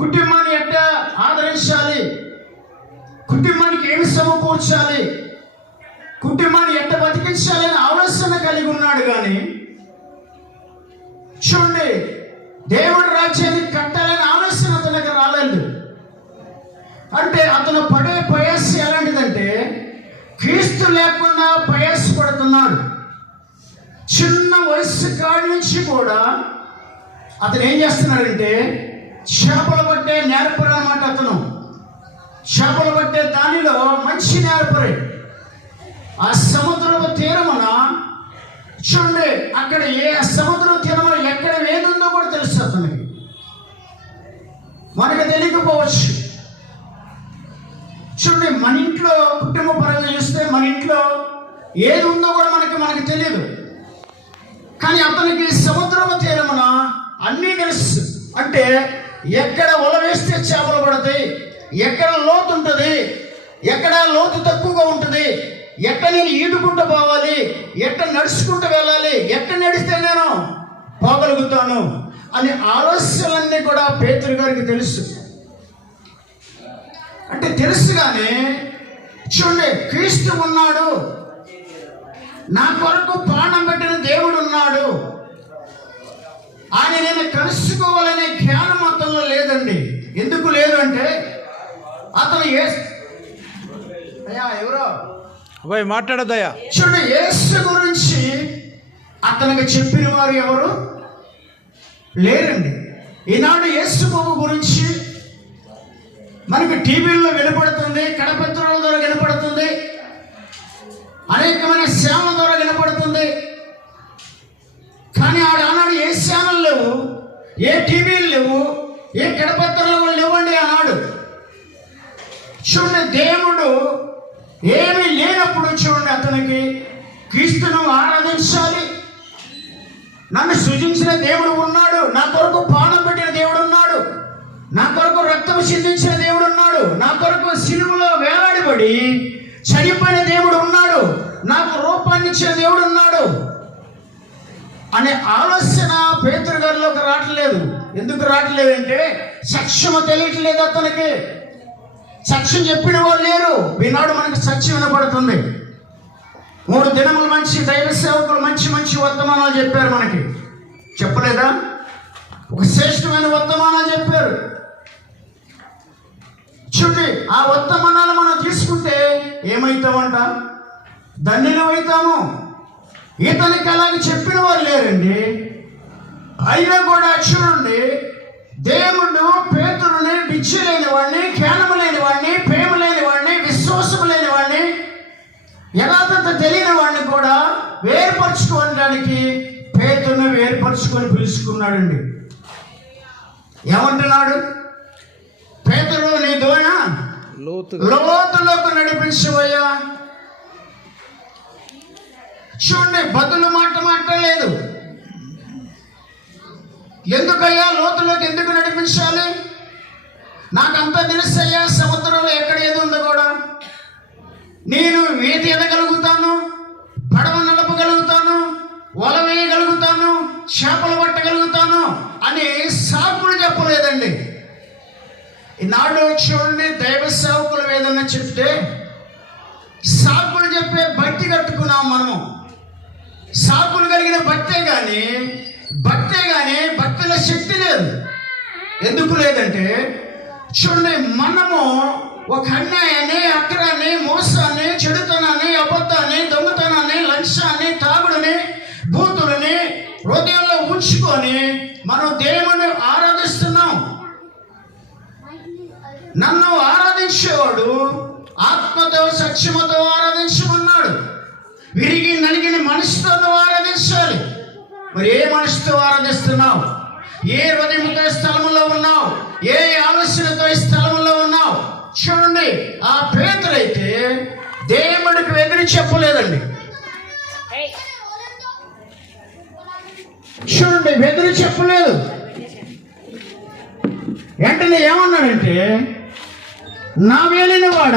కుటుంబాన్ని ఎట్ట ఆదరించాలి, కుటుంబానికి ఏమి సమకూర్చాలి, కుటుంబాన్ని ఎట్ట బతికించాలని ఆలోచన కలిగి ఉన్నాడు. కానీ చూడండి, దేవుడి రాజ్యాన్ని కట్టాలని ఆలోచన అతనికి రాలేదు. అంటే అతను పడే ప్రయాస ఎలాంటిదంటే క్రీస్తు లేకుండా ప్రయాసపడుతున్నాడు. చిన్న వయసు కాడి నుంచి కూడా అతను ఏం చేస్తున్నాడంటే చేపలు పట్టే నేర్పరు అన్నమాట. అతను చేపలు పట్టే దానిలో మంచి నేర్పరే. ఆ సముద్రపు తీరమున చూడండి, అక్కడ సముద్రం తీరమున ఎక్కడ ఏదుందో కూడా తెలుసు అతనికి. మనకు తెలియకపోవచ్చు. చూడండి, మన ఇంట్లో కుటుంబ పరంగా చూస్తే మన ఇంట్లో ఏది ఉందో కూడా మనకి తెలియదు. కానీ అతనికి సముద్రపు తీరమున అన్నీ తెలుసు. అంటే ఎక్కడ వల వేస్తే చేపలు పడతాయి, ఎక్కడ లోతు ఉంటుంది, ఎక్కడ లోతు తక్కువగా ఉంటుంది, ఎట్ట నేను ఈదుకుంటూ పోవాలి, ఎట్ట నడుచుకుంటూ వెళ్ళాలి, ఎట్ట నడిస్తే నేను పోగలుగుతాను అనే ఆలోచనలన్నీ కూడా పేతురు గారికి తెలుసు. అంటే తెలుసు. కానీ చూడండి, క్రీస్తు ఉన్నాడు, నా కొరకు ప్రాణం పెట్టిన దేవుడు ఉన్నాడు, ఆయన నేను కలుసుకోవాలనే జ్ఞానం అతనిలో లేదండి. ఎందుకు లేదు అంటే అతను ఎవరో మాట్లాడదయా. చూడండి, యేసు గురించి అతనికి చెప్పిన వారు ఎవరు లేరండి. ఈనాడు యేసు ప్రభు గురించి మనకు టీవీల్లో వినపడుతుంది, కడపత్రాల ద్వారా వినపడుతుంది, అనేకమైన సేవల ద్వారా వినపడుతుంది. కానీ ఆనాడు ఏ ఛానల్ లేవు, ఏ టీవీలు లేవు, ఏ కడపత్రాలు కూడా లేవండి ఆనాడు. చూడండి, దేవుడు ఏమీ లేనప్పుడు చూడండి అతనికి క్రీస్తును ఆరాధించాలి. నన్ను సృజించిన దేవుడు ఉన్నాడు, నా కొరకు ప్రాణం పెట్టిన దేవుడు ఉన్నాడు, నా కొరకు రక్తం చిందించిన దేవుడు ఉన్నాడు, నా కొరకు సిలువలో వేలాడబడి చనిపోయిన దేవుడు ఉన్నాడు, నాకు రూపాన్ని ఇచ్చిన దేవుడు ఉన్నాడు అనే ఆలోచన పేతురు గారిలోకి రావట్లేదు. ఎందుకు రావట్లేదంటే సత్యము తెలియట్లేదు అతనికి. సత్యం చెప్పిన వాళ్ళు లేరు. ఈనాడు మనకు సత్యం వినపడుతుంది. 3 దినములు మంచి దైవ సేవకులు మంచి వర్తమానాలు చెప్పారు. మనకి చెప్పలేదా? ఒక శ్రేష్టమైన వర్తమానాలు చెప్పారు. చూడండి, ఆ వర్తమానాలు మనం తీసుకుంటే ఏమవుతామంట? ధన్యులు అవుతాము. ఇతనికి అలాగే చెప్పిన వాళ్ళు లేరండి. అయినా కూడా చూడండి, దేవుడు పేతురుని బిచ్చి లేని వాడిని, జ్ఞానము లేని వాడిని, ప్రేమ లేని వాడిని, విశ్వాసము లేని వాడిని, యథార్థత తెలియని వాడిని కూడా వేరుపరచుకోవడానికి పేతురుని వేరుపరచుకొని పిలుచుకున్నాడండి. ఏమంటున్నాడు? పేతురు, నీ దోణ లోతులోకి నడిపించవయ్యా. చూడండి, బదులు మాట్లాడలేదు. ఎందుకయ్యా లోతులోకి ఎందుకు నడిపించాలి? నాకంతా తెలుసయ్యా, సముద్రంలో ఎక్కడ ఏది ఉందో కూడా నేను ఈత ఎదగలుగుతాను, పడవ నడపగలుగుతాను, వల వేయగలుగుతాను, చేపలు పట్టగలుగుతాను అని సాకులు చెప్పలేదండి. ఈనాడు చూడండి, దైవ సేవకులు ఏదన్నా చెప్తే సాకులు చెప్పే భక్తి కట్టుకున్నాం మనము. సాకులు కలిగిన భక్తే కానీ భక్తిలో శక్తి లేదు. ఎందుకు లేదంటే చూడండి, మనము ఒక అన్యాయాన్ని, అక్రాన్ని, మోసాన్ని, చెడుతనాన్ని, అబద్ధాన్ని, దొంగతనాన్ని, లంచాన్ని, తాగుడుని, బూతులని హృదయంలో ఉంచుకొని మనం దేవుని ఆరాధిస్తున్నాం. నన్ను ఆరాధించేవాడు ఆత్మతో సత్యముతో ఆరాధించమన్నాడు. విరిగి నలిగిన మనసుతో ఆరాధించాలి. మరి ఏ మనసుతో ఆరాధిస్తున్నావు? ఏ హృదయంతో స్థలంలో ఉన్నావు? ఏ ఆలోచనతో ఈ స్థలంలో ఉన్నావు? చూడండి, ఆ పేతురైతే దేవుడికి ఎదురు చెప్పలేదండి. చూడండి, ఎదురు చెప్పలేదు. వెంటనే ఏమన్నాడంటే, నా వేలిన వాడ,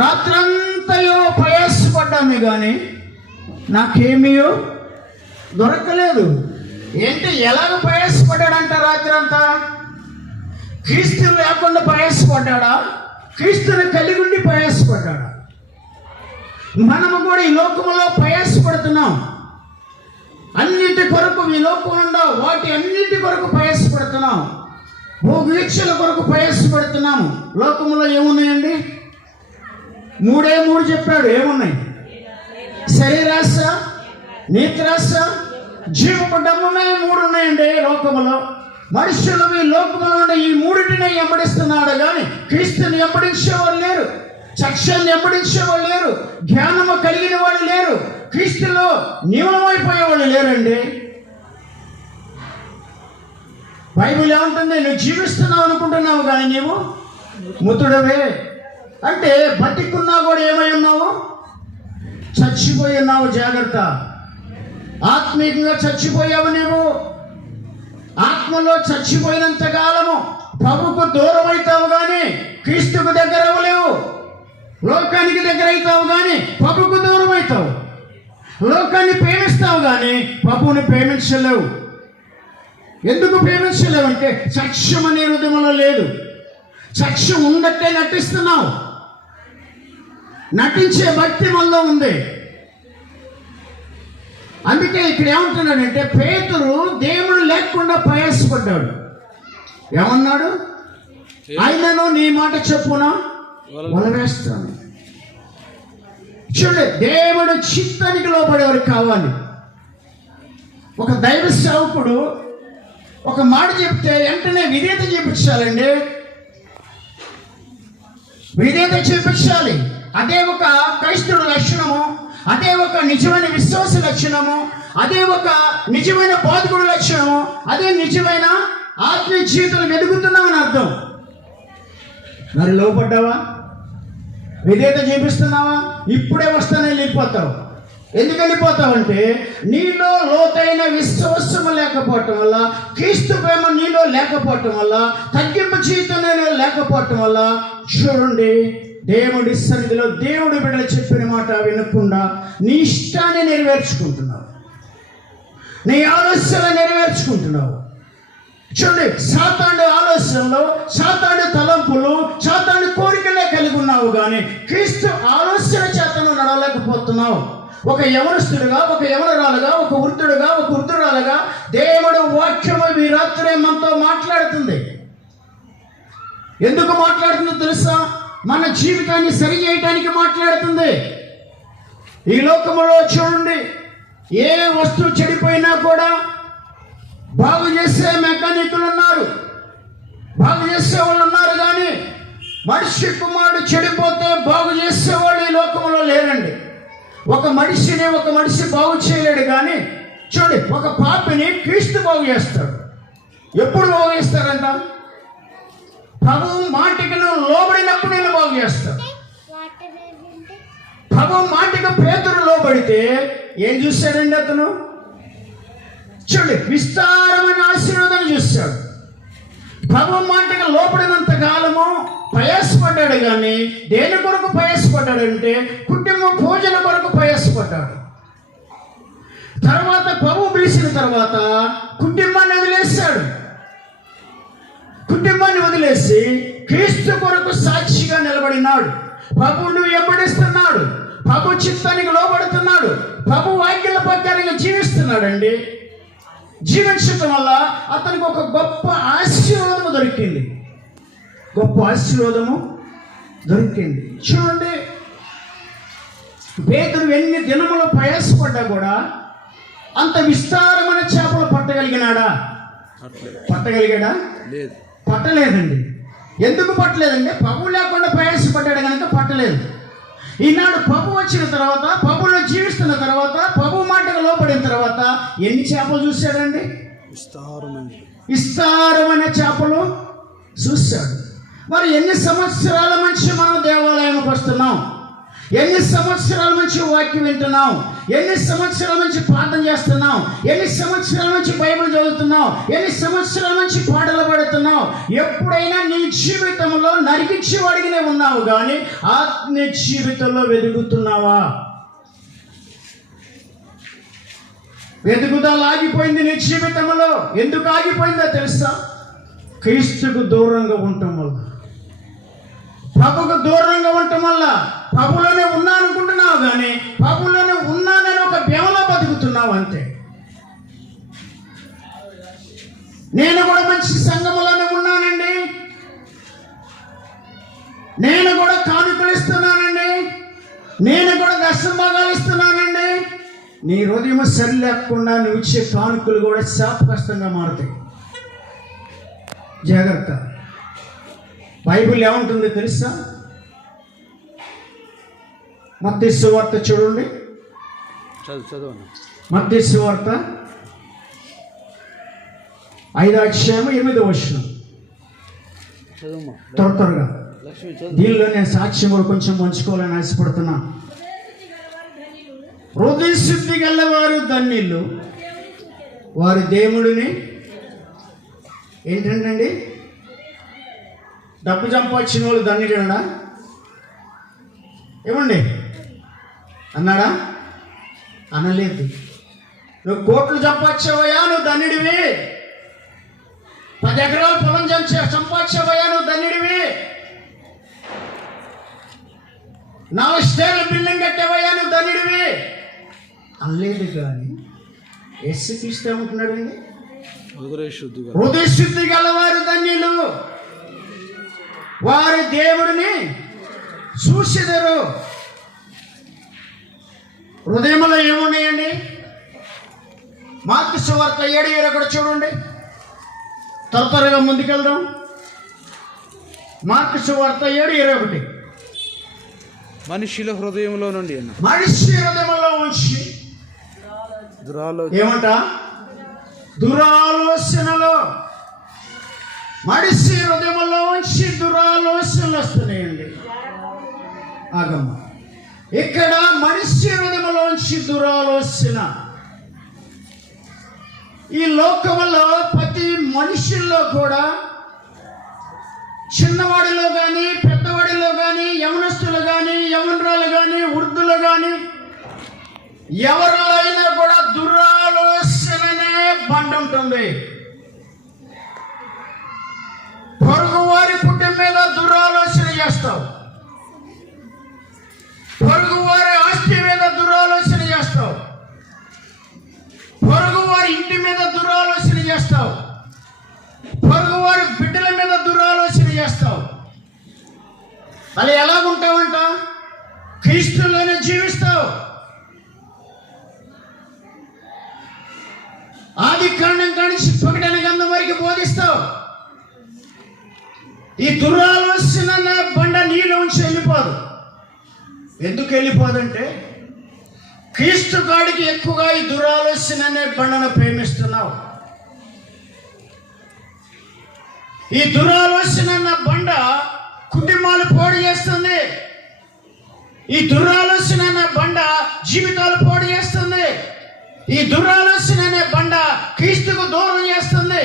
రాత్రంతయో ప్రయాసపడ్డాను కానీ నాకేమీయో దొరకలేదు. ఏంటి, ఎలాగ ప్రయాసపడ్డాడంట? క్రీస్తు లేకుండా ప్రయాసపడ్డా? క్రీస్తుని కలిగి ఉండి ప్రయాసపడ్డా? మనము కూడా ఈ లోకములో ప్రయాసపడుతున్నాం. అన్నిటి కొరకు ఈ లోకంలో వాటి అన్నిటి కొరకు ప్రయాసపడుతున్నాం. భోగీక్షల కొరకు ప్రయాసపడుతున్నాము. లోకంలో ఏమున్నాయండి? మూడే చెప్పాడు. ఏమున్నాయి? శరీరాశ, నేత్రాశ, జీవపు డమ్మున్నాయి. 3 ఉన్నాయండి లోకములో. మనుషులు ఈ లోకములో ఉండే ఈ 3టిని వెంబడిస్తున్నాడు కానీ క్రీస్తుని వెంబడించేవాళ్ళు లేరు. చక్షాన్ని వెంబడించేవాళ్ళు లేరు. జ్ఞానము కలిగిన వాళ్ళు లేరు. క్రీస్తులో నియమమైపోయేవాళ్ళు లేరండి. బైబిల్ ఏమంటుంది? నువ్వు జీవిస్తున్నావు అనుకుంటున్నావు కానీ నీవు మృతుడవే. అంటే బతికున్నా కూడా ఏమై ఉన్నావు? చచ్చిపోయి ఉన్నావు. జాగ్రత్త. ఆత్మీయంగా చచ్చిపోయావు నీవు. ఆత్మలో చచ్చిపోయినంత కాలము ప్రభుకు దూరం అవుతావు కానీ క్రీస్తుకు దగ్గర అవ్వలేవు. లోకానికి దగ్గర అవుతావు కానీ ప్రభుకు దూరం అవుతావు. లోకాన్ని ప్రేమిస్తావు కానీ ప్రభువుని ప్రేమించలేవు. ఎందుకు ప్రేమించలేవంటే సాక్ష్యం అనే హృదయంలో లేదు. సాక్ష్యం ఉన్నట్టే నటిస్తున్నావు. నటించే భక్తి మనలో ఉంది. అందుకే ఇక్కడ ఏమంటున్నాడంటే పేతురు దేవుడు లేకుండా ప్రయాసపడ్డాడు. ఏమన్నాడు? ఆయనను నీ మాట చెప్పునా వలవేస్తాను. చూడండి, దేవుడు చిత్తానికి లోపడేవారు కావాలి. ఒక దైవ సేవకుడు ఒక మాట చెప్తే వెంటనే విధేయత చూపించాలండి. విధేయత చూపించాలి. అదే ఒక క్రైస్తవుల లక్షణము. అదే ఒక నిజమైన విశ్వాస లక్షణము. అదే ఒక నిజమైన బోధకుడు లక్షణము. అదే నిజమైన ఆత్మీయ జీవితంలో ఎదుగుతున్నామని అర్థం. మరి లోపడ్డావా? విధేయత చూపిస్తున్నావా? ఇప్పుడే వస్తానే వెళ్ళిపోతావు. ఎందుకు వెళ్ళిపోతావంటే నీలో లోతైన విశ్వాసము లేకపోవటం వల్ల, క్రీస్తు ప్రేమ నీలో లేకపోవటం వల్ల, తగ్గింపు జీవితం నీలో లేకపోవటం వల్ల. చూడండి, దేవుడి సన్నిధిలో దేవుడు బిడ్డలు చెప్పిన మాట వినకుండా నీ ఇష్టాన్ని నెరవేర్చుకుంటున్నావు. నీ ఆలోచన నెరవేర్చుకుంటున్నావు. చూడండి, సాతాను ఆలోచనలో, సాతాను తలంపులు, సాతాను కోరికలే కలిగి ఉన్నావు కానీ క్రీస్తు ఆలోచన చేతను నడవలేకపోతున్నావు. ఒక యవనస్తుడుగా, ఒక యవనరాలుగా, ఒక వృద్ధుడుగా, ఒక వృద్ధురాలుగా దేవుడు వాక్యము ఈ రాత్రి మనతో మాట్లాడుతుంది. ఎందుకు మాట్లాడుతుందో తెలుసా? మన జీవితాన్ని సరి చేయడానికి మాట్లాడుతుంది. ఈ లోకములో చూడండి, ఏ వస్తువు చెడిపోయినా కూడా బాగు చేసే మెకానికులు ఉన్నారు, బాగు చేసే వాళ్ళు ఉన్నారు కానీ మనిషి కుమారుడు చెడిపోతే బాగు చేసేవాళ్ళు ఈ లోకంలో లేరండి. ఒక మనిషి బాగు చేయలేడు కానీ చూడండి, ఒక పాపిని క్రీస్తు బాగు చేస్తాడు. ఎప్పుడు బాగు చేస్తారంట? ప్రభువు మాటకి నువ్వు లోబడినప్పుడు నేను బాగు చేస్తాను. ప్రభువు మాటకి పేతురు లోబడితే ఏం చూశాడండి అతను? చూడండి, విస్తారమైన ఆశీర్వాదాన్ని చూశాడు. ప్రభువు మాటకి లోబడినంత కాలము ప్రయాసపడ్డాడు కానీ దేని కొరకు ప్రయాసపడ్డాడంటే కుటుంబం భోజన కొరకు ప్రయాసపడ్డాడు. తర్వాత ప్రభువు పిలిచిన తర్వాత కుటుంబాన్ని వదిలేశాడు. కుటుంబాన్ని వదిలేసి క్రీస్తు కొరకు సాక్షిగా నిలబడినాడు. ప్రభువును వెంబడిస్తున్నాడు. ప్రభు చిత్తానికి లోబడుతున్నాడు. ప్రభు వాక్యాల ప్రకారంగా జీవిస్తున్నాడండి. జీవించటం వల్ల అతనికి ఒక గొప్ప ఆశీర్వాదము దొరికింది. గొప్ప ఆశీర్వాదము దొరికింది. చూడండి, పేతురు ఎన్ని దినములు ప్రయాసపడ్డా కూడా అంత విస్తారమైన చేపలు పట్టగలిగినాడా? పట్టగలిగాడా? పట్టలేదండి. ఎందుకు పట్టలేదంటే ప్రభు లేకుండా ప్రయాసపడ్డాడు కనుక పట్టలేదు. ఈనాడు ప్రభు వచ్చిన తర్వాత, ప్రభులో జీవిస్తున్న తర్వాత, ప్రభు మాటకు లోపడిన తర్వాత ఎన్ని చేపలు చూశాడండి? విస్తారమైన చేపలు చూశాడు. మరి ఎన్ని సంవత్సరాల నుంచి మనం దేవాలయానికి వస్తున్నాం? ఎన్ని సంవత్సరాల నుంచి వాక్యం వింటున్నాం? ఎన్ని సంవత్సరాల నుంచి ప్రార్థన చేస్తున్నాం? ఎన్ని సంవత్సరాల నుంచి బైబిల్ చదువుతున్నాం? ఎన్ని సంవత్సరాల నుంచి పాటలు పాడుతున్నాం? ఎప్పుడైనా నీ జీవితంలో నరికించేవాడిగానే ఉన్నావు కానీ ఆత్మీయ జీవితంలో వెతుకుతున్నావా? వెతుకుదల ఆగిపోయింది నీ జీవితంలో. ఎందుకు ఆగిపోయిందో తెలుసా? క్రీస్తుకు దూరంగా ఉండటం వల్ల, ప్రభుకు దూరంగా ఉండటం వల్ల ప్రభులోనే ఉన్నా అనుకుంటున్నావు, కానీ ప్రభులోనే ఉన్నానని ఒక భ్రమలో బతుకుతున్నావు అంతే. నేను కూడా మంచి సంఘములోనే ఉన్నానండి, నేను కూడా కానుకలు ఇస్తున్నానండి, నేను కూడా దశభాగాలు ఇస్తున్నానండి. నీ హృదయం సరి లేకుండా నువ్వు ఇచ్చే కానుకలు కూడా శాపగ్రస్తంగా మారుతాయి. జాగ్రత్త. బైబిల్ ఏముంటుందో తెలుసా? మత్తయి సువార్త చూడండి. మత్తయి సువార్త 5వ అధ్యాయం 8వ వచనం. త్వరగా దీనిలో నేను సాక్ష్యం కూడా కొంచెం పంచుకోవాలని ఆశపడుతున్నా. హృదయ శుద్ధి గలవారు ధన్యులు, వారి దేవుడిని ఏంటంటండి డబ్బు సంపాదించిన వాళ్ళు ధన్యుడా? ఏమండి అన్నాడా? అనలేదు. నువ్వు కోట్లు సంపాదించావయ్యా, నువ్వు ధన్యుడివి. 10 ఎకరాల పొలం సంపాదించావయ్యా, నువ్వు ధన్యుడివి. 4 స్టేర్ల బిల్డింగ్ కట్టావయ్యా, నువ్వు ధన్యుడివి అనలేదు. కానీ యేసుక్రీస్తు ఏమంటున్నాడండి? హృదయ శుద్ధి గలవారు ధన్యులు, వారి దేవుడిని చూసెదరు. హృదయంలో ఏమున్నాయండి? మార్కు సువార్త 7:21 చూడండి. త్వరగా ముందుకెళ్దాం. మార్కు సువార్త 7:21. మనిషిల హృదయంలో నుండి, మనిషి హృదయంలో ఉంచి ఏమంట? దురాలోచనలో. మనిషి హృదయంలో ఉంచి దురాలోచనలు వస్తున్నాయండి. ఆగమ్మ, ఇక్కడ మనిషి హృదయంలో ఉంచి దురాలోచన. ఈ లోకంలో ప్రతి మనుషుల్లో కూడా, చిన్నవాడిలో కానీ పెద్దవాడిలో కానీ, యవనస్తులు కానీ యవనరాలు కానీ వృద్ధులు కానీ ఎవరిలో అయినా కూడా దురాలోచననే బండ ఉంటుంది. పొరుగు వారి కుటుంబం మీద దురాలోచన చేస్తావు, పొరుగు వారి ఆస్తి మీద దురాలోచన చేస్తావు, పొరుగు వారి ఇంటి మీద దురాలోచన చేస్తావు, పొరుగు వారి బిడ్డల మీద దురాలోచన చేస్తావు. అలా ఎలాగుంటావంట? క్రీస్తులోనే జీవిస్తావు. ఆది కాండం కానించి ప్రకటన గ్రంథం వరకు బోధిస్తావు. ఈ దురాలోచన బండ నీలో ఉంచి వెళ్ళిపోదు. ఎందుకు వెళ్ళిపోదంటే, క్రీస్తు కాడికి ఎక్కువగా ఈ దురాలోచన అనే బండను ప్రేమిస్తున్నావు. ఈ దురాలోచన అన్న బండ కుటుంబాలు పాడు చేస్తుంది. ఈ దురాలోచన అన్న బండ జీవితాలు పాడు చేస్తుంది. ఈ దురాలోచన అనే బండ క్రీస్తుకు దూరం చేస్తుంది.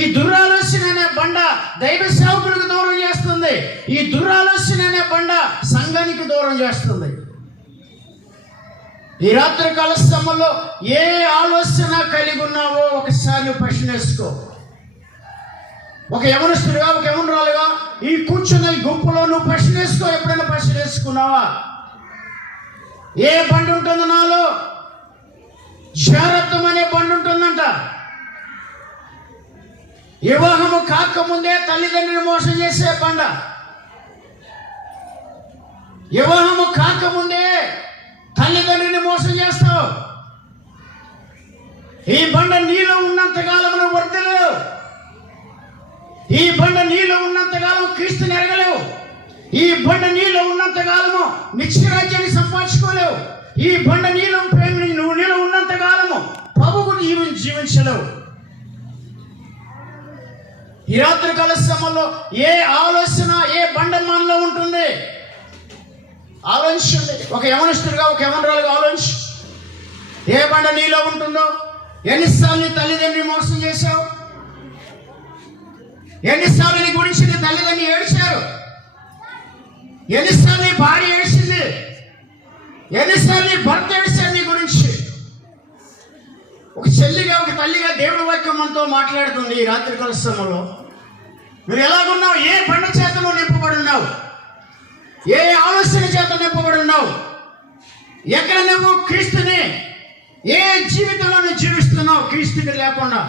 ఈ దురాలోచన అనే బండ దైవ సేవకులకు దూరం చేస్తుంది. ఈ దురాలోచన అనే బండ సంఘానికి దూరం చేస్తుంది. ఈ రాత్రి కాల సమయంలో ఏ ఆలోచన కలిగి ఉన్నావో ఒకసారి ప్రశ్న వేసుకో. ఒక యవనస్తుడిగా, ఒక యవనరాలుగా ఈ కూర్చున్న ఈ గుంపులో నువ్వు ప్రశ్న వేసుకో. ఎప్పుడైనా ప్రశ్న వేసుకున్నావా? ఏ బండి ఉంటుంది నాలో? జారత్వం అనే బండి ఉంటుందంట. వివాహము కాకముందే తల్లిదండ్రులు మోసం చేసే బండ. వివాహము కాకముందే తల్లిదండ్రుని మోసం చేస్తావు. ఈ బండ నీలో ఉన్నంతకాలం నువ్వు వర్ధలేవు. ఈ బండ నీలో ఉన్నంతకాలం క్రీస్తుని ఎరగలేవు. ఈ బండ నీలో ఉన్నంతకాలము నిత్యరాజ్యాన్ని సంపాదించుకోలేవు. ఈ బండ నీలో నువ్వు నీలో ఉన్నంతకాలము ప్రభువుకు జీవించలేవు. ఈ రాత్రి కాల సమయంలో ఏ ఆలోచన, ఏ బండ మనలో ఉంటుంది? ఆలోచించండి. ఒక యవనస్తుడిగా, ఒక యవనరాలుగా ఆలోచించు. ఏ బండ నీలో ఉంటుందో? ఎన్నిసార్లు తల్లిదండ్రులు మోసం చేశావు? ఎన్నిసార్లు నీ గురించి నీ తల్లిదండ్రులు ఏడ్చారు? ఎన్నిసార్లు నీ భార్య ఏడ్చింది? ఎన్నిసార్లు నీ భర్త ఏడ్చారు నీ గురించి? ఒక చెల్లిగా, ఒక తల్లిగా దేవుడి వాక్యం మనతో మాట్లాడుతుంది. ఈ రాత్రి కాల సమయంలో నువ్వు ఎలాగున్నావు? ఏ బండ చేత నువ్వు నింపబడి ఉన్నావు? ఏ ఆలోచన చేత నింపబడి ఉన్నావు? ఎక్కడ నువ్వు క్రీస్తుని ఏ జీవితంలో నువ్వు జీవిస్తున్నావు క్రీస్తుని లేకుండా?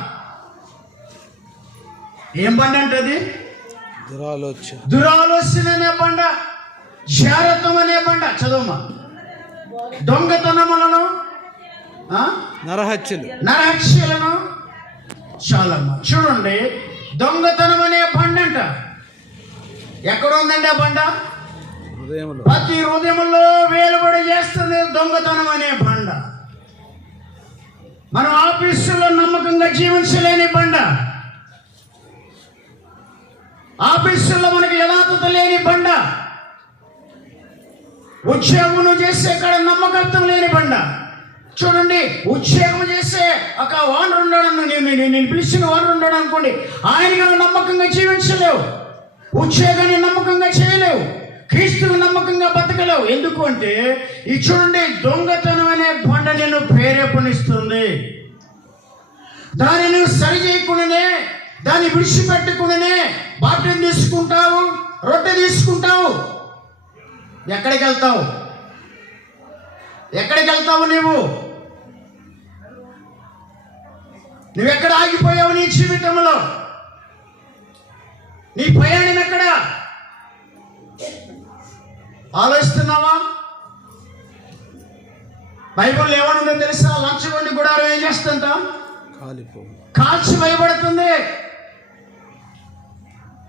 ఏం బండ అంటది? దురాలోచన అనే బండ, జారత్వం అనే బండ. చదువుమా. దొంగతనములను, నరహత్యలను. చాలమ్మా. చూడండి, దొంగతనం అనే బండ అంట. ఎక్కడ ఉందండి ఆ బండ? ప్రతి హృదయంలో వేలుబడి చేస్తుంది దొంగతనం అనే బండ. మనం ఆఫీసులో నమ్మకంగా జీవించలేని బండ, ఆఫీసుల్లో మనకి యథార్థత లేని బండ, ఉద్యోగం చేసే కాడ నమ్మకత్వం లేని బండ. చూడండి, ఉద్యోగం చేసే ఒక ఓనర్ ఉన్నాడు, నేను పిలిచిన ఓనర్ ఉన్నాడు అనుకోండి, ఆయనగా నమ్మకంగా జీవించలేవు, ఉద్యోగాన్ని నమ్మకంగా చేయలేవు, క్రీస్తుకు నమ్మకంగా బతకలేవు. ఎందుకు అంటే ఈ చూడండి, దొంగతనం అనే బండ నేను ప్రేరేపణిస్తుంది. దాన్ని నువ్వు సరి చేయకుండానే, దాన్ని విడిచిపెట్టకుండానే బాప్టిజం తీసుకుంటావు, రొట్టె తీసుకుంటావు. ఎక్కడికి వెళ్తావు? ఎక్కడికి వెళ్తావు? నువ్వెక్కడ ఆగిపోయావు నీ జీవితంలో? నీ ప్రయాణం ఎక్కడ? ఆలోచిస్తున్నావా? బైబిల్లో ఏమనుందో తెలుసా? లంచగొండి గుడారం ఏం చేస్తుంట? కాల్చి వేయబడుతుంది.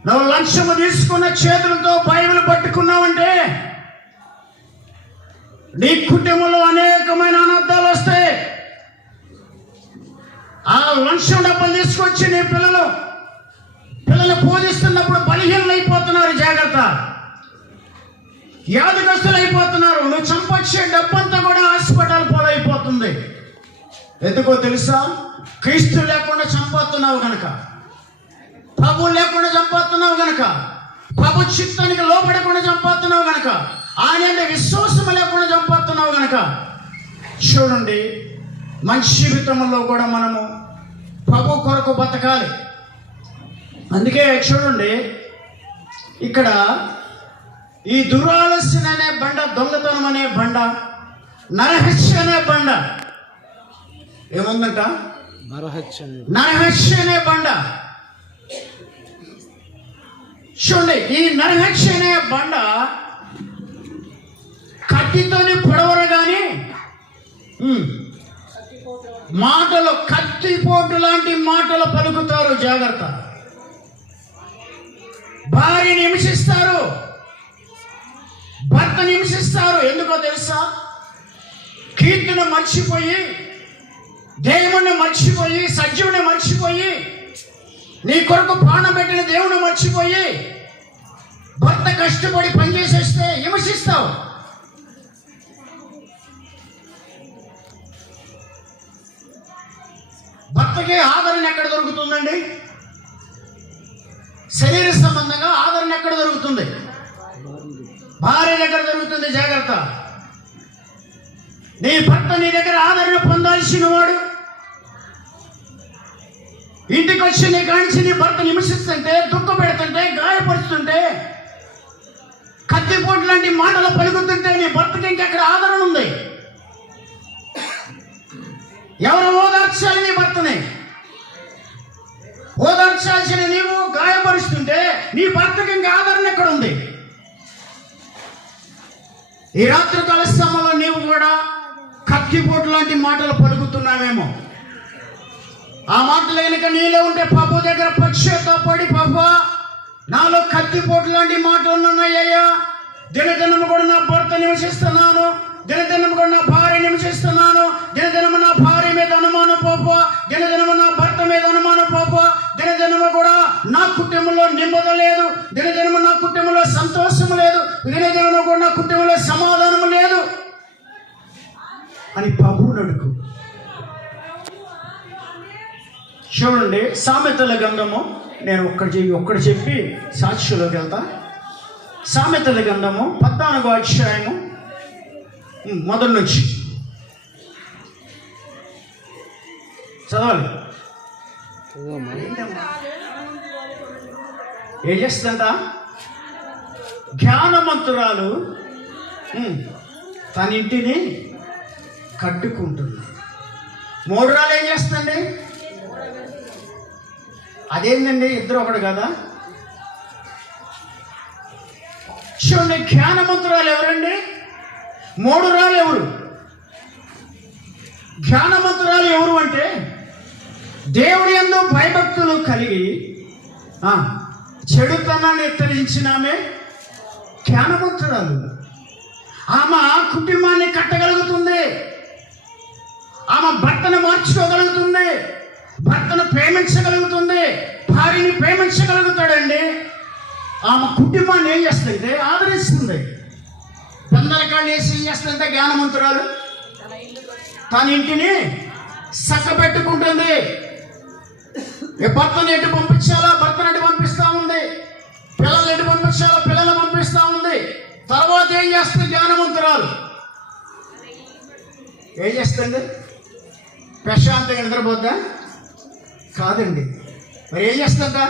నువ్వు లంచము తీసుకున్న చేతులతో బైబిల్ పట్టుకున్నావంటే నీ కుటుంబంలో అనేకమైన అనర్థాలు వస్తాయి. ఆ లంచం డబ్బులు తీసుకొచ్చి నీ పిల్లలు పూజిస్తున్నప్పుడు బలహీనలు అయిపోతున్నారు. జాగ్రత్త, వ్యాధిగ్రస్తులు అయిపోతున్నారు. నువ్వు చంపొచ్చే డబ్బంతా కూడా హాస్పిటల్ పాలైపోతుంది. ఎందుకో తెలుసా? క్రీస్తు లేకుండా చంపుతున్నావు గనక, ప్రభు లేకుండా చంపుతున్నావు గనక, ప్రభు చిత్తానికి లోపడకుండా చంపుతున్నావు గనక, ఆయన విశ్వాసం లేకుండా చంపుతున్నావు గనక. చూడండి, మంచి జీవితంలో కూడా మనము ప్రభు కొరకు బతకాలి. అందుకే చూడండి, ఇక్కడ ఈ దురాలోచన అనే బండ, దొంగతనం అనే బండ, నరహత్య అనే బండ ఏముందంట? నరహత్య అనే బండ. చూడండి, ఈ నరహత్య అనే బండ కత్తితోని పొడవరు కానీ మాటలు, కత్తిపోటు లాంటి మాటలు పలుకుతారు. జాగ్రత్త. భార్యని హింసిస్తారు, భర్తని హింసిస్తారు. ఎందుకో తెలుసా? కీర్తిని మర్చిపోయి, దేవుణ్ణి మర్చిపోయి, సజీవుని మర్చిపోయి, నీ కొరకు ప్రాణం పెట్టిన దేవుని మర్చిపోయి, భర్త కష్టపడి పనిచేసేస్తే హింసిస్తావు. భర్తకి ఆదరణ ఎక్కడ దొరుకుతుందండి? శరీర సంబంధంగా ఆదరణ ఎక్కడ దొరుకుతుంది? భార్య దగ్గర దొరుకుతుంది. జాగ్రత్త. నీ భర్త నీ దగ్గర ఆదరణ పొందాల్సిన వాడు. ఇంటికి వచ్చి నీ కాంచి నీ భర్త హింసిస్తుంటే, దుఃఖ పెడుతుంటే, గాయపరుస్తుంటే, కత్తిపోటు లాంటి మాటలు పలుకుతుంటే నీ భర్తకి ఇంకెక్కడ ఆదరణ ఉంది? ఎవరు ఓదార్చాలి నీ భర్తని? ఓదార్చాల్సిన నీవు గాయపరుస్తుంటే నీ భర్తకి ఇంకా ఆదరణ ఎక్కడ ఉంది? ఈ రాత్రి కాల సమయంలో నీవు కూడా కత్తిపోటు లాంటి మాటలు పలుకుతున్నావేమో. ఆ మాటలు కనుక నీలో ఉంటే ప్రభు దగ్గర పశ్చాత్తాపడి, ప్రభువా నాలో కత్తిపోటు లాంటి మాటలు ఉన్నాయ్యా, దినదినము కూడా నా భర్త నివసిస్తున్నాను, దినదినము కూడా నా భార్య నివసిస్తున్నాను, దినదినము నా భార్య మీద అనుమానం పోపా, దినదినము నా భర్త మీద అనుమానం పోపా, దినదినము కూడా నా కుటుంబంలో నెమ్మది లేదు, దినదినము నా కుటుంబంలో సంతోషం లేదు, దినదినము కూడా నా కుటుంబంలో సమాధానం లేదు అని ప్రభువుని అడుగు. చూడండి, సామెతల గ్రంథము, నేను ఒక్కటి చెప్పి సాక్షిలోకి వెళ్తా. సామెతల గ్రంథము 14వ అధ్యాయము మొదటి నుంచి చదవాలి. ఏం చేస్తుందంట? జ్ఞానవంతురాలు తన ఇంటిని కట్టుకుంటుంది. మూడురాలు ఏం చేస్తుంది? అదేంటండి, ఇద్దరు ఒకడు కదా. చూడండి, జ్ఞానవంతురాలు ఎవరండి? మూడురాలు ఎవరు? జ్ఞానవంతురాలు ఎవరు అంటే దేవుడి యందు భయభక్తులు కలిగి చెడుతనాన్ని ఎత్తరించిన ఆమె జ్ఞానవంతురాలు. ఆమె కుటుంబాన్ని కట్టగలుగుతుంది, ఆమె భర్తను మార్చుకోగలుగుతుంది, భర్తను ప్రేమించగలుగుతుంది, భార్యని ప్రేమించగలుగుతాడండి. ఆమె కుటుంబాన్ని ఏం చేస్తుంటే ఆదరిస్తుంది. పెందలకాళ్ళు వేసి ఏం చేస్తుందంటే జ్ఞానవంతురాలు తన ఇంటిని చక్కబెట్టుకుంటుంది. భర్తను ఎటు పంపించాలో భర్తను ఎటు పంపిస్తూ ఉంది, పిల్లలు ఎటు పంపించాలో పిల్లలు పంపిస్తూ ఉంది. తర్వాత ఏం చేస్తుంది జ్ఞానవంతురాలు? ఏం చేస్తుంది? ప్రశాంతంగా నిద్రపోద్దా? కాదండి. మరి ఏం చేస్తుందా?